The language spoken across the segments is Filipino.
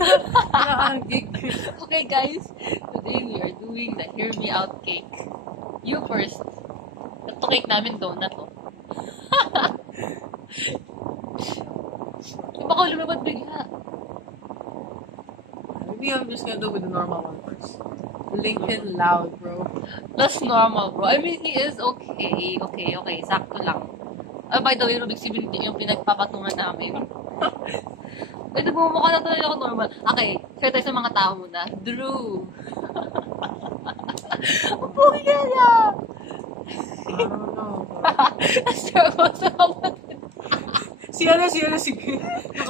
Wala kang gig. Okay guys, today we are doing the Hear Me Out cake. You first. Ito cake namin donut oh. Baka lumabad bigla. Maybe I'm just gonna do with the normal one first. Lincoln Loud, bro. That's normal bro. I mean, he is okay. Okay. Sakto lang. By the way, Rubik's Cube yung pinagpapatungan namin. Ay, nagmumukha na talaga ako normal. Okay, share tayo sa mga tao muna. Drew. Ang pogi ka niya. I don't know. Share mo sa kapatid. Si yung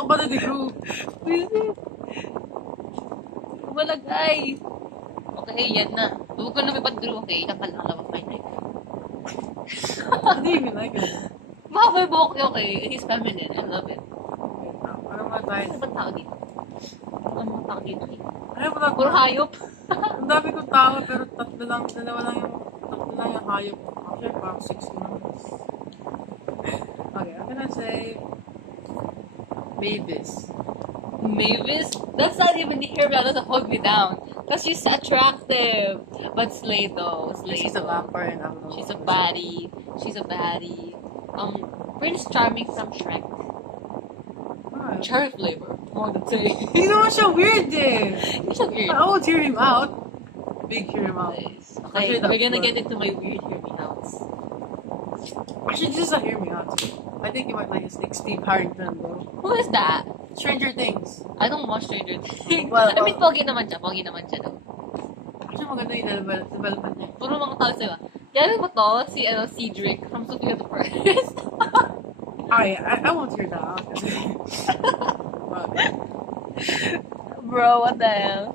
kapatid ni Drew. Malagay. Okay, yan na. Huwag ko lumipad, Drew. Okay, kapal ang lawak my neck. I didn't even like it. Mahaba yung buhok niya, okay. He's feminine. I love it. Ano ba tayo? Ano bang tao dito? Ano bang tao dito? Ano ba tayo? Puro hayop. Ang dami kong tao, pero dalawa lang yung hayop. Actually, parang 6 na. Okay, I'm gonna say Mavis. Mavis? That's not even the hair that doesn't hold me down. Because she's attractive. But Slay though. She's a vampire and I'm not. She's a baddie. Prince Charming from Shrek. Alright. Cherry flavor. More than say. Hindi naman siya weird eh. Hindi siya weird. I won't hear him out. Big hear him out. Nice. Actually, Okay, we're gonna that's get into my weird hear me outs. Actually, just not hear me out. I think you might like his like Steve Harrington, bro. Who is that? Stranger Things. I don't watch Stranger Things. Well, I mean, pogi naman siya daw. Actually, maganda yung development niya. Puro mga tao sa'yo. Kaya mo to, si Cedric from Sophia the First. I won't hear that out. Bro, what the hell?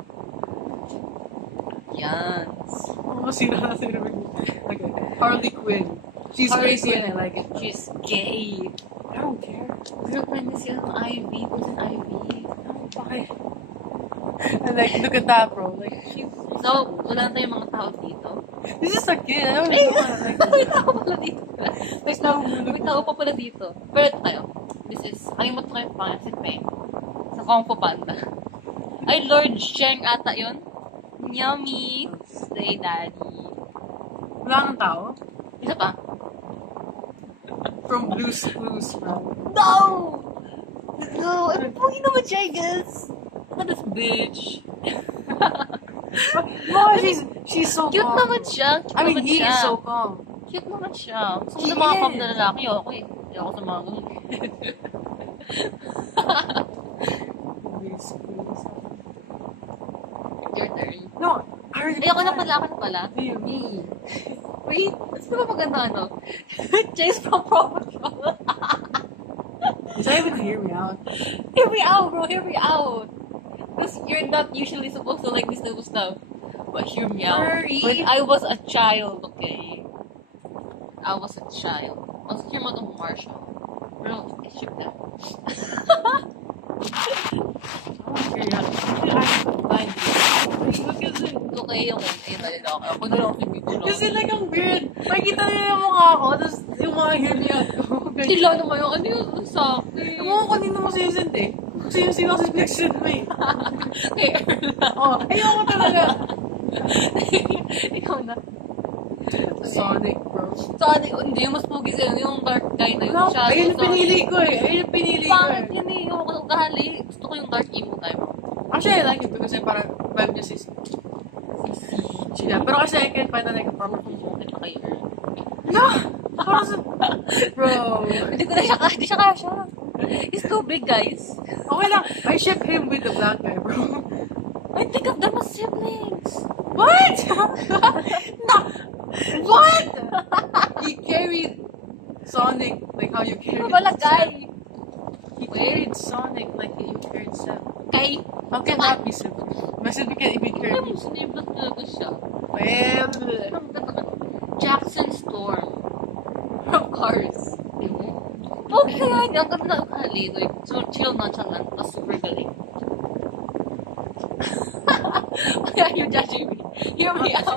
Yan. Masira na sila. Okay. Harley Quinn. She's Harley crazy Quinn. and I like it. She's gay. I don't care. Girlfriend ni siya ng Ivy. Poison Ivy. Okay. And like, look at that, bro. Like, she's... So, wala na tayong mga tao dito. This is a kid. I don't know what I like. May tao pala dito. May tao pa pala dito. Pero ito tayo. This is, kalimot ko yung pangalan si Peng. Sa Kung Fu Panda. Ay, Lord Sheng ata yun. Yummy. Stay daddy. Wala nang tao. Isa pa. From Blue's Clues, bro. No! No! Ano po naman siya, guys? Look at this bitch. No, she's so Cute calm. naman siya. Cute I mean, naman he siya. is so calm. Cute naman siya. Gusto ko He sa mga is. calm na lalaki. Ako eh. Hindi ako sa mga ganun. Blue's Clues. Your turn. No, I already... Ay, ako na pala. Me. Wait, mas pa maganda ano? Chase from Patrol. Is that even hear me out? Hear me out, bro. Hear me out. Because you're not usually supposed to like this type of stuff. But hear me out. Hurry. When I was a child, okay? I was a child. Mas hear mo itong Marshall. Bro, ship na. Look at it. Okay, talaga ako. Ako na lang si Bigulo. Kasi like, ang weird. Makikita nila yung mukha ko, tapos yung mga hear me out ko. Sila naman yung ano yung sa akin. Yung mga kanina mo sinusend eh. Kasi yung sino kasi pinag-send mo eh. Kay Erla. Oh, ayoko talaga. Ikaw na. Sonic, bro. Sonic, hindi, mas pogi sa'yo. Yung dark guy na yun. No, Shadow ayun yung Sonic. pinili ko eh. Ayun yung pinili ko Pangit eh. yun eh. Yung ako kahali. Gusto ko yung dark emo type. Actually, I like it because parang vibe niya si yeah, pero kasi I can't find like a proper Hindi pa kay Earl. No! Parang sa... Bro. Hindi siya kasha. He's too big, guys. Okay lang. I ship him with the black guy, bro. I think of them as siblings. What? No! What? He carried Sonic like how you carried Malagay. He carried Sonic like you carried Seth. Kay... How can that be siblings? My sibling can't even carry Alam me. mo, sinibot talaga siya. Well, Ang ganda ka. Jackson Storm. From Cars. Okay kaya niya. Ang ganda ng kali. Like, so chill na siya lang. Tapos super galing. Why are you judging me? Hear me out.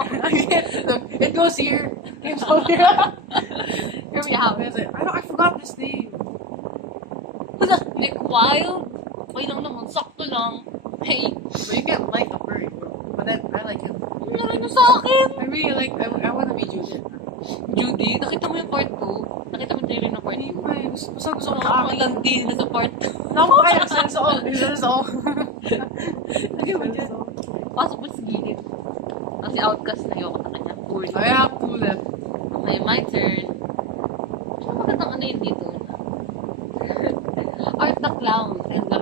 Look, it goes here. It goes here. Hear me out. I forgot this name. Nick Wild? Okay lang naman. Sakto lang. Hey, But you can't like a furry, bro. But then, I like him. nalay mo sa akin! I really like, I wanna be Judith. Judy, nakita mo yung part 2? Nakita mo yung trailer ng part 2? Anyway, basta gusto ko Ang landi na sa part 2. Nakakaya, sense all. Sense all. Lagi mo dyan. Pasok mo sa gilid. Kasi outcast na yun sa kanya. Poor I have two left. Okay, my turn. Ano magandang ano yun dito? Art the Clown. And the...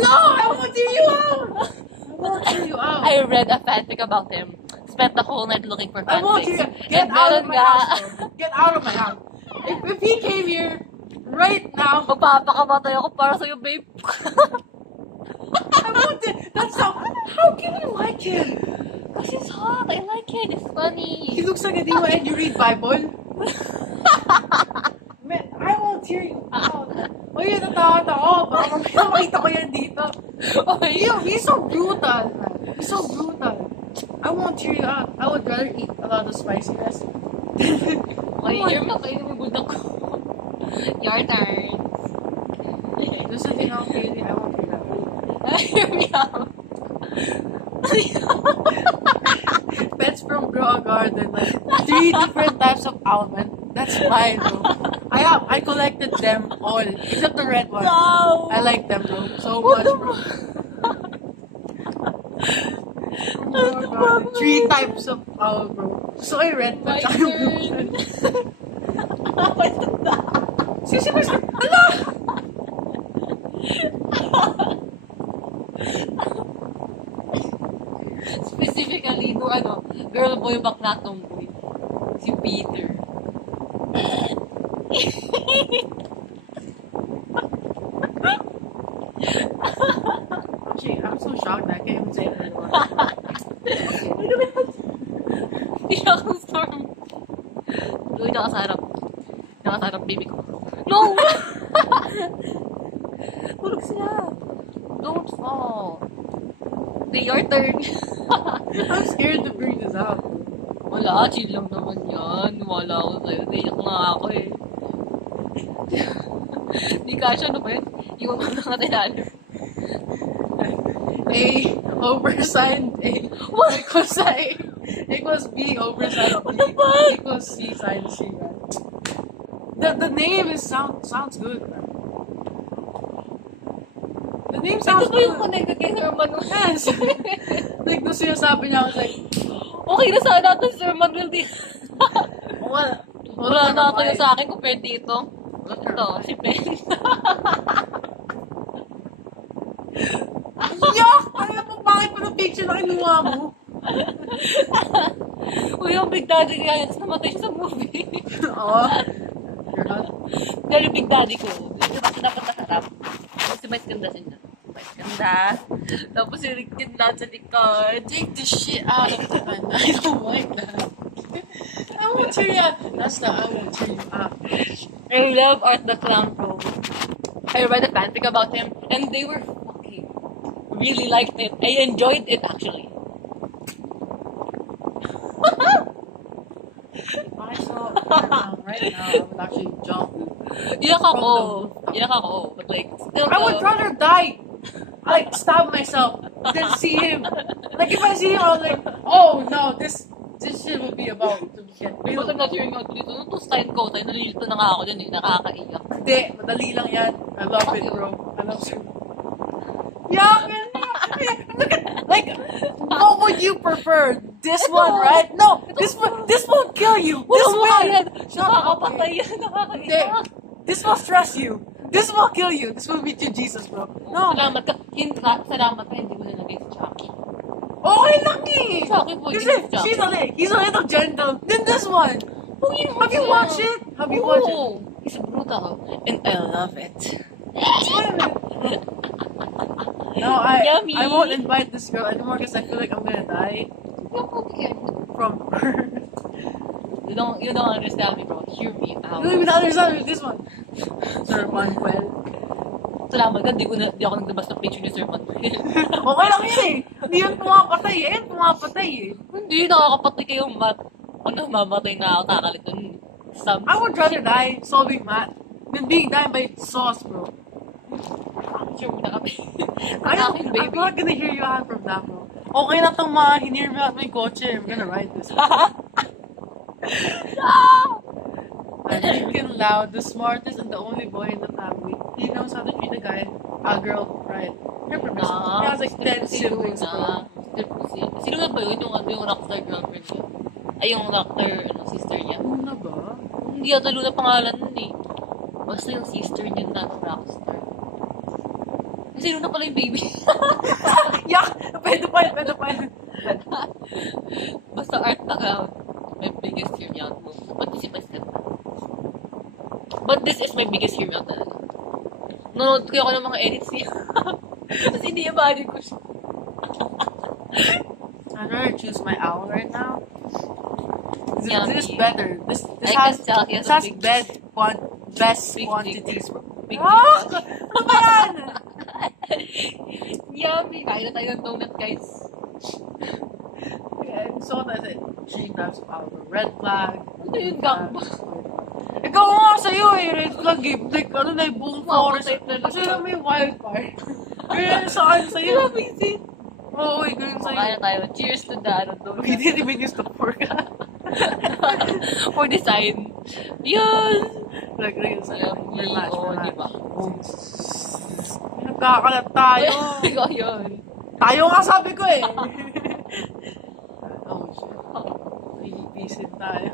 No! I won't hear you out! I won't hear you out. I read a fanfic about him. Spent the whole night looking for I won't hear fanfics. you. Get And out meron of my nga- house, bro. Get out of my house. If he came here right now, Magpapakamatay ako para sa'yo, babe. I won't. That's how can you like him? Because he's hot. I like it. It's He funny. looks like a diva and you read Bible. Man, I won't hear you out. Oh, yun, natakot ako. Baka mamaya makita ko yan dito. He's so brutal, man. He's so brutal. I won't hear you out. I would rather eat a lot of spiciness. Okay, you're makainin mo yung bulldog ko. Your turn. Just if you know, Katie, I won't hear that. Hear me out. Pets from Grow a Garden, like 3 different types of almond. That's mine, bro. I collected them all, except the red one. No! I like them, bro. So What much, the bro. What the fuck? 3 types of owl, bro. So I red My one, tsaka yung blue turn. one. Sisi mo sa... Ala! Specifically, no ano, girl boy, bakla tomboy. Si Peter. Actually, I'm so shocked that I can't even say it anymore. Iyak ang storm. Uy, nakasarap. Nakasarap, baby ko. No! Tulog sila. Don't fall. Okay, your turn. I'm scared to bring this out. Wala, chill lang naman yan. Wala ako sa'yo. Naiyak nga ako eh. Di kasha, ano ba yun? Iwan ko na nga tinalim. A oversigned A. What? Equals B oversigned What B. the fuck? Equals C side C, man. The name is sounds good, man. The name Ito sounds ba yung good. connected kay Sir Manuel? Yes. Like, nung sinasabi niya, I was like, Okay na sana ito, Sir Manuel. Di. Wala na kayo sa akin compared dito. Ito, si Ben. Yuck! Ano mo, bakit pa ng picture na kinuha mo? Uy, yung Big Daddy kaya tapos namatay siya sa movie. Oo. Dahil yung Big Daddy ko, dapat nakatap. Tapos si Vice Ganda siya. Vice Ganda. Tapos si Rick Ganda sa likod. Take the shit out of it, man. I don't like that. I won't cheer you out. That's the I won't cheer you out. I love Art the Clown, bro. I read a fanfic about him, and they were fucking really liked it. I enjoyed it, actually. If I saw her right now, I would actually jump. Iyak ako. But like, still, I would rather die. Like, stab myself than see him. Like, if I see him, I'm like, oh no, this shit will be about to get Pero real. I'm not hearing out dito. Nung to sign ko, tayo nalilito na nga ako dyan eh. Nakakaiyak. Hindi, madali lang yan. I love it, bro. I love it. Yeah, man. Look at, like, what would you prefer? This one, right? No, this won't kill you. This Wala mo will. yan. Shut up. Nakakapatay yan. Nakakaiyak. This will stress you. This will kill you. This will beat you, Jesus, bro. No. Salamat ka. Salamat ka. Hindi mo nalagay si Chucky. Okay lang eh. Sa akin po, Kasi hindi siya. he's a little gentle. Then this one. Have you watched it? Have you watched it? Oo. It's brutal. And I love it. No, I Yummy. won't invite this girl anymore because I feel like I'm gonna die from her. You don't understand me, bro. Hear me out. You don't even understand with this one. Sir Manuel. Salamat ka. Di ako naglabas ng picture ni Sir Manuel. Okay lang yun eh. Hindi yun pumapatay eh. Yun pumapatay eh. Hindi, nakakapatay kayo, Matt. Ano, mamatay na ako. Kakalit nun. I would rather die solving math than being died by sauce, bro. Sure mo na kami. I'm not gonna hear you out from that, bro. Okay na tong mga hinir me out may kotse. I'm gonna ride this. I'm thinking loud, the smartest and the only boy in the family. He knows how to treat a guy, a girl, right? You're permissive. He has like 10 siblings, bro. Sino na ba yun? Yung rockstar girlfriend niya? Ay, yung rockstar sister niya. Ano ba? Hindi yata Luna pangalan nun eh. Basta yung sister niya na rockstar. Kasi Luna pala yung baby. Yak! Pwede pa yun. Basta art account. My biggest hear me out mo. But this is my step. But this is my biggest hear me out talaga. Nanonood ko ako ng mga edits niya. Kasi hindi imagine ko siya. I'd rather choose my owl right now. Yummy. This is better. This I has can tell he has this a has big best big quantities. Big Ah! Ano ba yan? Yummy! Kain na tayo ng donut, guys. Yeah, so that's it. 3 types of owl. Red flag. Ano yung gamba? Ikaw nga sa'yo eh. Red flag eh. Like, ano na yung buong forest. Type na Kasi na may wildfire. Kaya saan sa'yo? Amazing! Oo, ganun sa'yo. Kain na tayo. Cheers to the donut. We didn't even use the fork. For design. Yun! Like sa'yo. Yummy! Oo, diba? Nagkakalat tayo. Ikaw yun. Tayo nga sabi ko eh. Oh shit. Iipisin tayo.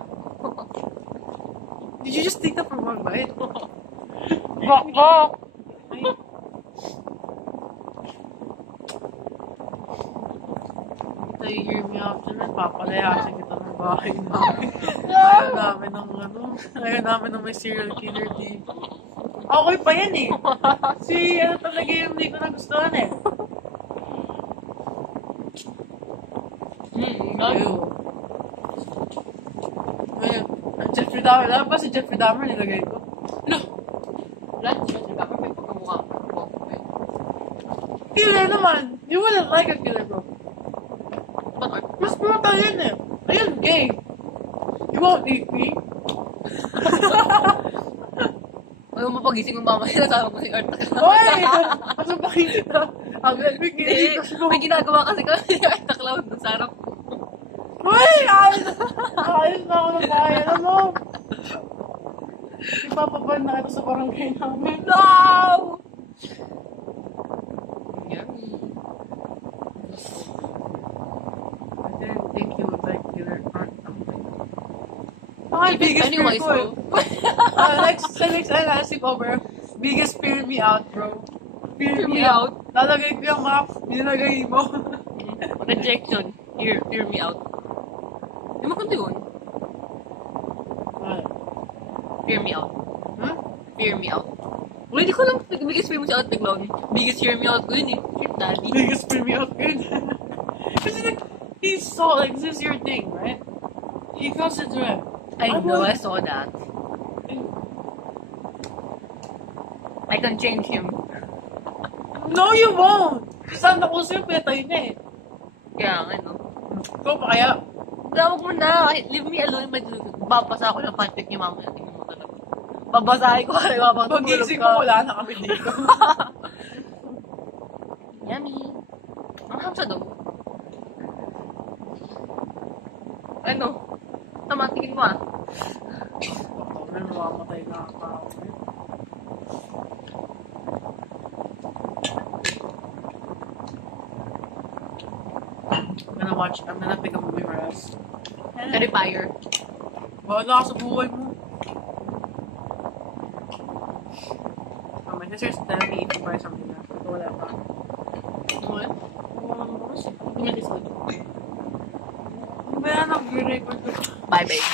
Did you just take that from one bite? Bak! Ay. Tayo hear me out dyan. Papalayasin kita ng bahay namin. Ayaw namin ng may serial killer dito. Okay pa yan eh. Si ano talaga yung hindi ko nagustuhan eh. Ew. Ayun. Jeffrey Dahmer. Alam ba si Jeffrey Dahmer nilagay ko? No! Lahat sila sila. May pagkamukha. Killer naman. You wouldn't like a killer, bro. Bakit? Mas brutal yun eh. Ayun, gay. You won't eat me. Ayaw mo pagising ng mama nila, sama ko si Art. Hoy! Asa ba kita? Ang may Hindi, may ginagawa kasi kami ni Art Cloud sa harap ko. Hoy! Ayos na ako ng bayan. Alam mo? Ipapaban na ito sa barangay namin. No! Yummy. I didn't think you would like killer art. Ay, Even biggest fear Pennywise, ko eh. Next, I sleep over. Biggest fear me out, bro. Fear me out. Lalagay ko yung map. Nilagay mo. Rejection. Hear me out. Di mo kunti yun? Hear me out. Hmm? Hear me out. Wala, di ko alam. Biggest fear mo si Art Cloud. Biggest hear me out ko yun eh. Shit, daddy. Biggest fear me out, good. Kasi like, he's so, like, this is your thing, right? He goes into it. I know, I saw that. I can change him. No, you won't! Saan ako sa'yo, petay na eh. Kaya nga, no? Ikaw pa kaya? Tawag mo na. Leave me alone. Babasa ako ng fanfic niyo mamaya. Tingnan mo talaga. Babasahin ko kaya habang tumulog Pag-gising ka. mo, wala na kami dito. Yummy. Ang hamsa daw. Ano? Tama, tingin mo ah. May mamamatay na ang tao. I'm gonna pick up a movie rest. Terrifier. Bahala ka sa buhay mo. Oh, my sister's telling me if you buy something now. Wala pa. What? Tumilis ko. May anak, re-record ko. Bye, babe.